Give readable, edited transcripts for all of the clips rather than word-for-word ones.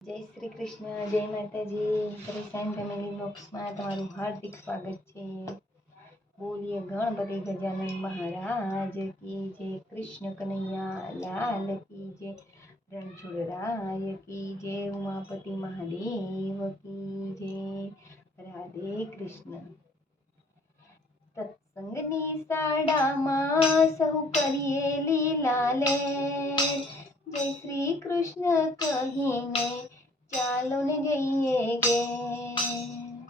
જય શ્રી કૃષ્ણ, જય માતાજી. પરેશાન ફેમિલી બ્લોગ્સમાં તમારું હાર્દિક સ્વાગત છે. બોલીએ ગણપતિ ગજાનન મહારાજ કી જય, કૃષ્ણ કનૈયા લાલ કી જય, રણછોડરાય કી જય, ઉમાપતિ મહાદેવ કી જય. રાધે કૃષ્ણ. સત્સંગની શાળામાં સહુ કરીએ લીલા લેર, જય શ્રી કૃષ્ણ કહીને ચાલો ને જઈએ ઘેર.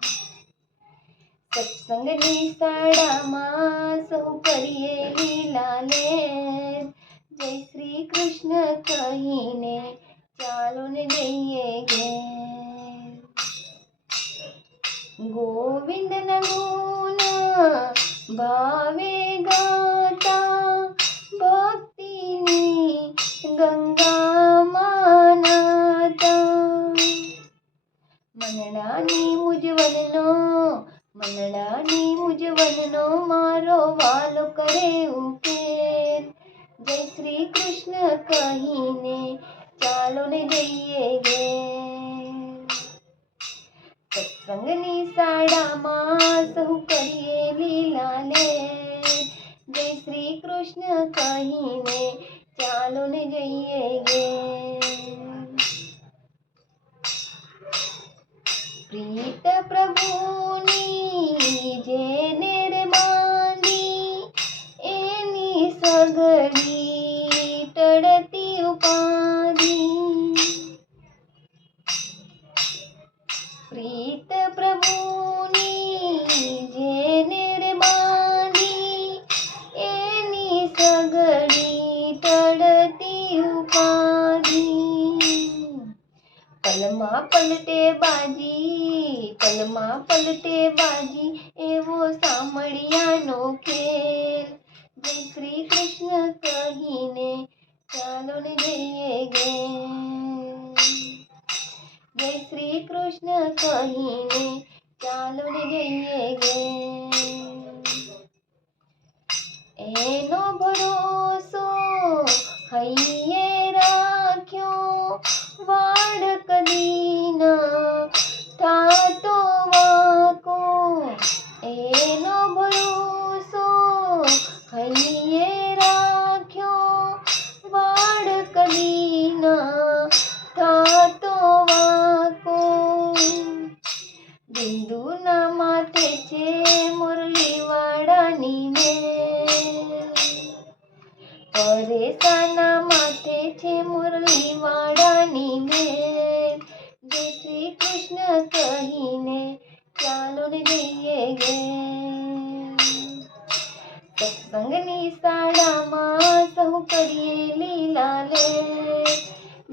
સત્સંગની શાળામાં સહુ કરીએ લીલા લેર, જય શ્રી કૃષ્ણ કહીને ચાલો ને જઈએ ઘેર. ગોવિંદના ગુણ ભાવે ગાતા, ભક્તિની ગંગામાં નાતા. મનડાની મૂંઝવણનો મારો વાલો કરે ઉકેલ, જય શ્રી કૃષ્ણ કહીને ચાલો ને જઈએ ઘેર. સત્સંગની શાળામાં સહુ કરીએ લીલા લેર, જય શ્રી કૃષ્ણ કહીને ચાલો ને જઈએ ઘેર. પ્રીત પ્રભુની જેને રે બાંધી, એની સગડી ટળતી ઉપાધિ. પ્રીત પ્રભુની જેને રે બાંધી, એની સગડી ટળતી ઉપાધિ. પલમાં પલટે બાજી એવો સામળિયાનો ખેલ, જય શ્રી કૃષ્ણ કહીને ચાલો ને જઈએ ઘેર. જય શ્રી કૃષ્ણ કહીને ચાલો ને જઈએ ઘેર. એનો ભરોસો હૈયે રાખ્યો, વાડ કદી ન થાતો વાકો. એનો ભરોસો હૈયે રાખ્યો, વાડ કદી ન થાતો વાકો. બિંદુના માથે છે મુરલીવાળાની મેલ, પરેશાના માથે છે મુરલીવાળાની મેલ, જય શ્રી કૃષ્ણ કહીને ચાલો ને જઈએ ઘેર. સત્સંગની શાળામાં સહુ કરીએ લીલા લેર,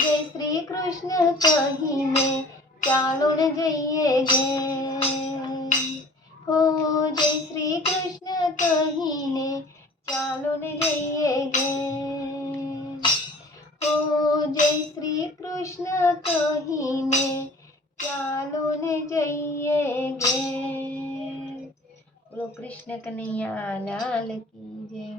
જય શ્રી કૃષ્ણ કહીને ચાલો ને જઈએ ઘેર. હો જય શ્રી કૃષ્ણ કહીને ચાલો ને જઈએ ઘેર. હો જય શ્રી કૃષ્ણ કહીને ચાલો ને જઈએ ઘેર. બોલો કૃષ્ણ કનૈયા લાલ કી જય.